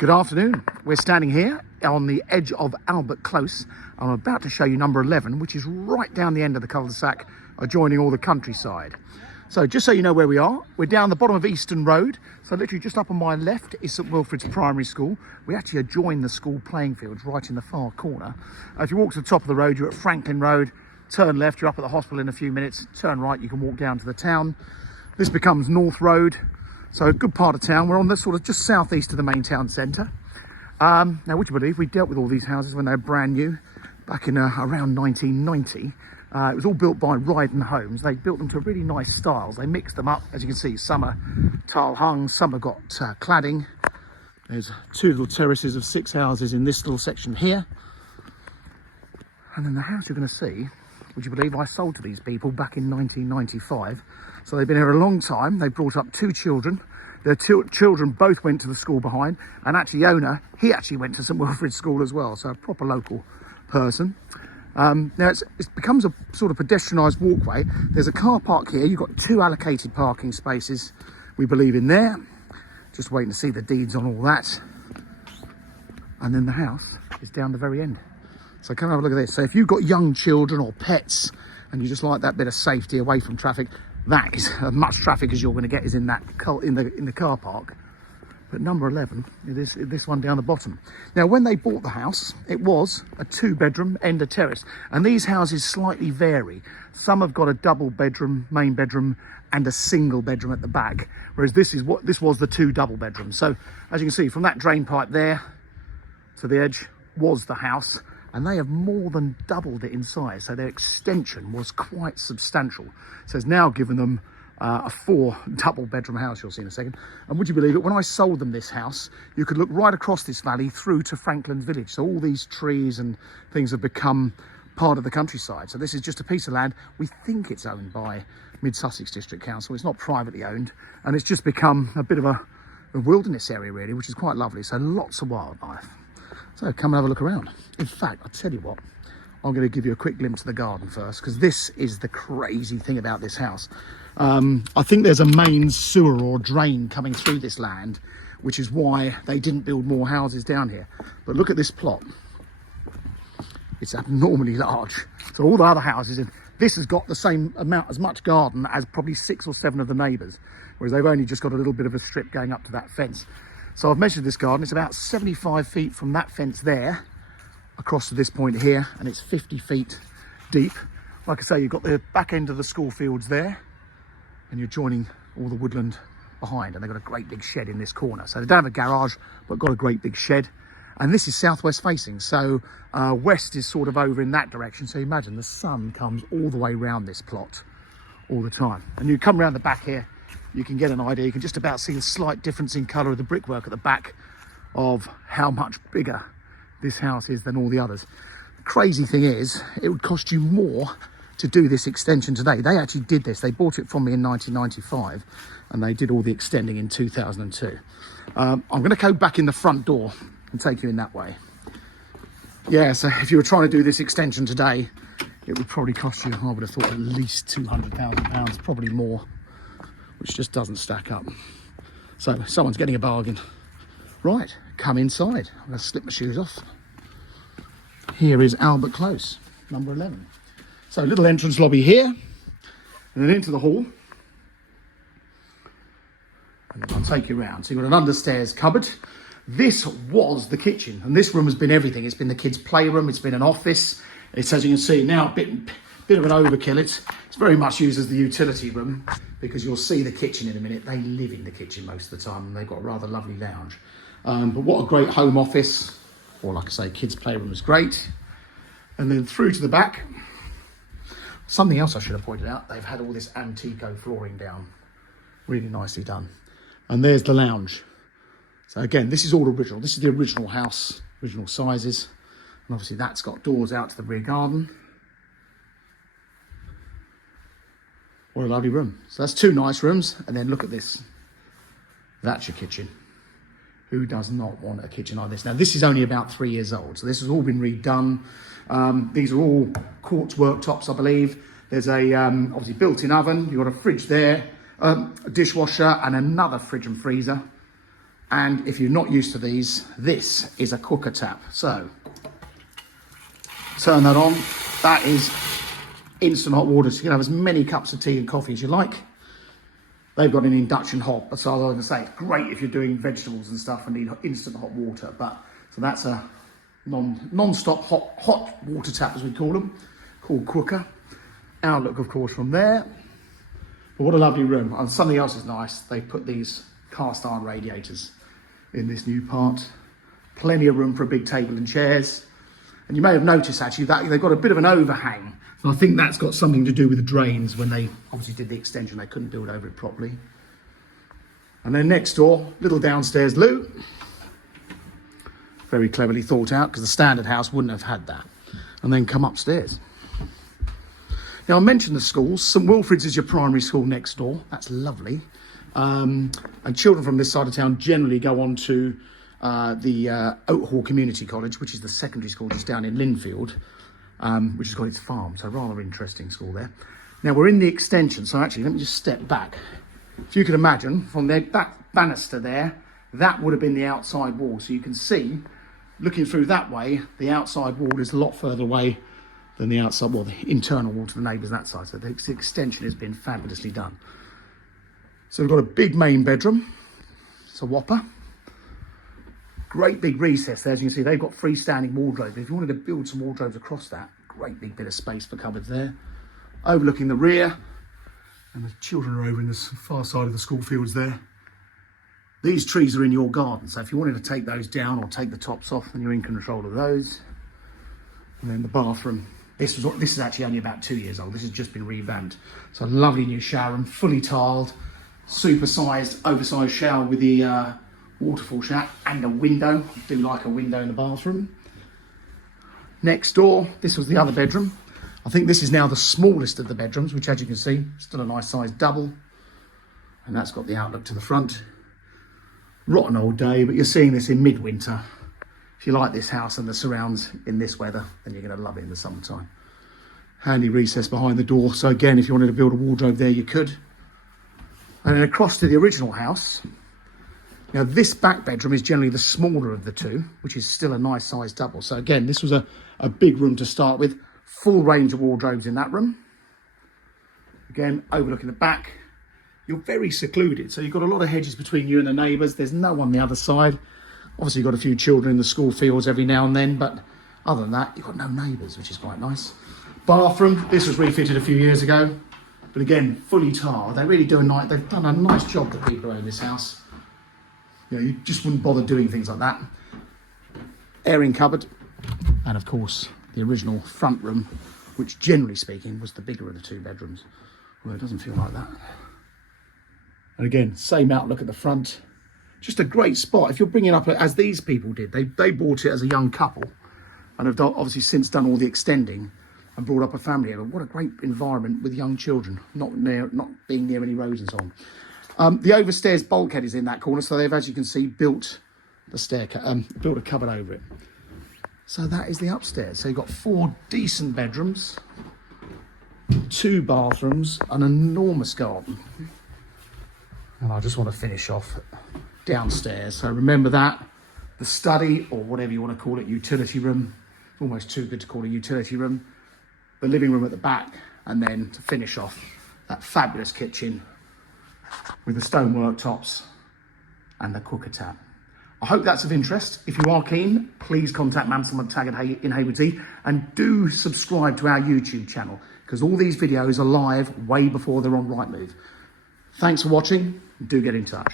Good afternoon. We're standing here on the edge of Albert Close. I'm about to show you number 11, which is right down the end of the cul-de-sac, adjoining all the countryside. So just so you know where we are, we're down the bottom of Easton Road. So literally just up on my left is St Wilfrid's Primary School. We actually adjoin the school playing fields right in the far corner. If you walk to the top of the road, you're at Franklin Road. Turn left, you're up at the hospital in a few minutes. Turn right, you can walk down to the town. This becomes North Road. So a good part of town. We're on the sort of just southeast of the main town centre. Now, would you believe we dealt with all these houses when they were brand new back in around 1990. It was all built by Ryden Homes. They built them to really nice styles. They mixed them up. As you can see, some are tile hung, some have got cladding. There's two little terraces of 6 houses in this little section here. And then the house you're going to see, would you believe I sold to these people back in 1995. So they've been here a long time. They brought up 2 children. Their children both went to the school behind, and actually the owner, he actually went to St Wilfrid's School as well, so a proper local person. Now it becomes a sort of pedestrianised walkway. There's a car park here. You've got 2 allocated parking spaces, we believe, in there. Just waiting to see the deeds on all that. And then the house is down the very end. So come and have a look at this. So if you've got young children or pets and you just like that bit of safety away from traffic, that is as much traffic as you're going to get is in that in the car park. But number 11 is this one down the bottom. Now, when they bought the house, it was a 2-bedroom end of terrace, and these houses slightly vary. Some have got a double bedroom, main bedroom, and a single bedroom at the back, whereas this was the 2 double bedrooms. So as you can see, from that drain pipe there to the edge was the house. And they have more than doubled it in size. So their extension was quite substantial. So it's now given them a 4 double bedroom house, you'll see in a second. And would you believe it, when I sold them this house, you could look right across this valley through to Franklin Village. So all these trees and things have become part of the countryside. So this is just a piece of land. We think it's owned by Mid Sussex District Council. It's not privately owned. And it's just become a bit of a wilderness area really, which is quite lovely. So lots of wildlife. So come and have a look around. In fact, I'll tell you what, I'm going to give you a quick glimpse of the garden first, because this is the crazy thing about this house. I think there's a main sewer or drain coming through this land, which is why they didn't build more houses down here. But look at this plot. It's abnormally large. So all the other houses, this has got the same amount, as much garden as probably 6 or 7 of the neighbours, whereas they've only just got a little bit of a strip going up to that fence. So I've measured this garden. It's about 75 feet from that fence there across to this point here, and it's 50 feet deep. Like I say, you've got the back end of the school fields there, and you're joining all the woodland behind, and they've got a great big shed in this corner. So they don't have a garage, but got a great big shed. And this is southwest facing, so west is sort of over in that direction. So imagine the sun comes all the way around this plot all the time. And you come around the back here, you can get an idea. You can just about see the slight difference in colour of the brickwork at the back of how much bigger this house is than all the others. The crazy thing is, it would cost you more to do this extension today. They actually did this. They bought it from me in 1995, and they did all the extending in 2002. I'm going to go back in the front door and take you in that way. Yeah, so if you were trying to do this extension today, it would probably cost you, I would have thought, at least £200,000, probably more, which just doesn't stack up. So someone's getting a bargain. Right, come inside. I'm going to slip my shoes off. Here is Albert Close, number 11. So little entrance lobby here, and then into the hall. And then I'll take you around. So you've got an understairs cupboard. This was the kitchen, and this room has been everything. It's been the kids' playroom, it's been an office. It's, as you can see now, a bit of an overkill. It's very much used as the utility room, because you'll see the kitchen in a minute. They live in the kitchen most of the time, and they've got a rather lovely lounge. But what a great home office, or like I say, kids' playroom is great. And then through to the back, something else I should have pointed out, they've had all this Antico flooring down. Really nicely done. And there's the lounge. So again, this is all original. This is the original house, original sizes. And obviously that's got doors out to the rear garden. What a lovely room. So that's 2 nice rooms. And then look at this. That's your kitchen. Who does not want a kitchen like this? Now, this is only about 3 years old. So this has all been redone. These are all quartz worktops, I believe. There's a obviously built-in oven. You've got a fridge there, a dishwasher, and another fridge and freezer. And if you're not used to these, this is a cooker tap. So turn that on. That is instant hot water, so you can have as many cups of tea and coffee as you like. They've got an induction hob, so as I was going to say, it's great if you're doing vegetables and stuff and need instant hot water. But so that's a non-stop hot water tap, as we call them, called cooker. Outlook, of course, from there. But what a lovely room. And something else is nice. They put these cast iron radiators in this new part. Plenty of room for a big table and chairs. And you may have noticed actually that they've got a bit of an overhang. So I think that's got something to do with the drains. When they obviously did the extension, they couldn't build over it properly. And then next door, little downstairs loo. Very cleverly thought out, because the standard house wouldn't have had that. And then come upstairs. Now I mentioned the schools. St Wilfrid's is your primary school next door. That's lovely. And children from this side of town generally go on to the Oak Hall Community College, which is the secondary school just down in Linfield, which has got its farm. So rather interesting school there. Now we're in the extension. So actually, let me just step back. If you can imagine, from that banister there, that would have been the outside wall. So you can see, looking through that way, the outside wall is a lot further away than the outside, well, the internal wall to the neighbours that side. So the extension has been fabulously done. So we've got a big main bedroom. It's a whopper. Great big recess there. As you can see, they've got freestanding wardrobes. If you wanted to build some wardrobes across that, great big bit of space for cupboards there. Overlooking the rear. And the children are over in the far side of the school fields there. These trees are in your garden. So if you wanted to take those down or take the tops off, then you're in control of those. And then the bathroom. This is actually only about 2 years old. This has just been revamped. So a lovely new shower room, fully tiled, super-sized, oversized shower with the waterfall shower and a window. I do like a window in the bathroom. Next door, this was the other bedroom. I think this is now the smallest of the bedrooms, which, as you can see, still a nice size double. And that's got the outlook to the front. Rotten old day, but you're seeing this in midwinter. If you like this house and the surrounds in this weather, then you're going to love it in the summertime. Handy recess behind the door. So again, if you wanted to build a wardrobe there, you could. And then across to the original house. Now this back bedroom is generally the smaller of the two, which is still a nice size double. So again, this was a big room to start with. Full range of wardrobes in that room. Again, overlooking the back. You're very secluded. So you've got a lot of hedges between you and the neighbours. There's no one on the other side. Obviously, you've got a few children in the school fields every now and then, but other than that, you've got no neighbours, which is quite nice. Bathroom, this was refitted a few years ago, but again, fully tiled. They really do they've done a nice job, the people who own this house. You know, you just wouldn't bother doing things like that. Airing cupboard, and of course, the original front room, which generally speaking was the bigger of the two bedrooms. Well, it doesn't feel like that. And again, same outlook at the front. Just a great spot. If you're bringing up, as these people did, they bought it as a young couple and have obviously since done all the extending and brought up a family over. What a great environment with young children, not being near any roads and so on. The overstairs bulkhead is in that corner, so they've, as you can see, built built a cupboard over it. So that is the upstairs. So you've got 4 decent bedrooms, 2 bathrooms, an enormous garden. And I just want to finish off downstairs. So remember that, the study, or whatever you want to call it, utility room, almost too good to call a utility room, the living room at the back, and then to finish off, that fabulous kitchen with the stone worktops and the cooker tap. I hope that's of interest. If you are keen, please contact Mansell McTaggart in Haywards Heath, and do subscribe to our YouTube channel, because all these videos are live way before they're on Rightmove. Thanks for watching. Do get in touch.